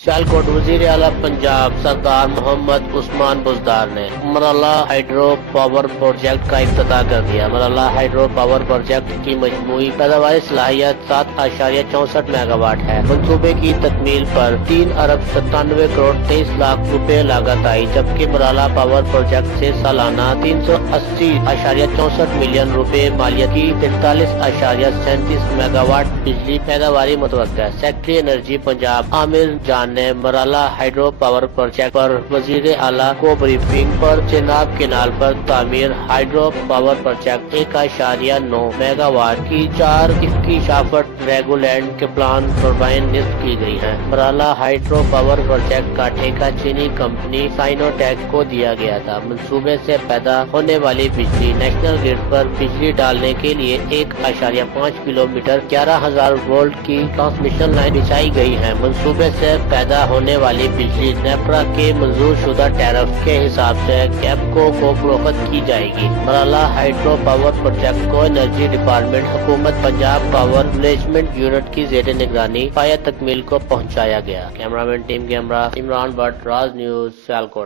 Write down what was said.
سیالکوٹ وزیر اعلیٰ پنجاب سردار محمد عثمان بزدار نے مرالہ ہائیڈرو پاور پروجیکٹ کا افتتاح کر دیا۔ مرالہ ہائیڈرو پاور پروجیکٹ کی مجموعی پیداواری صلاحیت 7.64 میگا واٹ ہے۔ منصوبے کی تکمیل پر 3 ارب 97 کروڑ 23 لاکھ روپے لاگت آئی، جبکہ مرالہ پاور پروجیکٹ سے سالانہ 380.64 ملین روپے مالیت کی 43.37 میگا واٹ بجلی پیداواری متوقع ہے۔ سیکرٹری انرجی پنجاب عامر جان نے مرالہ ہائیڈرو پاور پروجیکٹ پر وزیر اعلیٰ کو بریفنگ پر چناب کینال پر تعمیر hydro power project 1.9 mega what کی 4 شافٹ ریگولینڈ کے پلان ٹربائن نصب کی گئی ہیں۔ مرالہ ہائیڈرو پاور پروجیکٹ کا ٹھیکہ چینی کمپنی سائنوٹیک کو دیا گیا تھا۔ منصوبے سے پیدا ہونے والی بجلی نیشنل گرڈ پر بجلی ڈالنے کے لیے 1.5 کلومیٹر 11,000 وولٹ کی ٹرانسمیشن لائن بچھائی گئی ہے۔ منصوبے سے پیدا ہونے والی بجلی نیپرا کے منظور شدہ ٹیرف کے حساب سے کیپکو کو فروخت کی جائے گی۔ مرالہ ہائیڈرو پاور پروجیکٹ کو انرجی ڈپارٹمنٹ حکومت پنجاب پاور مینجمنٹ یونٹ کی زیر نگرانی پایہ تکمیل کو پہنچایا گیا۔ کیمرامین ٹیم کے ہمراہ عمران بٹ، راز نیوز، سیالکوٹ۔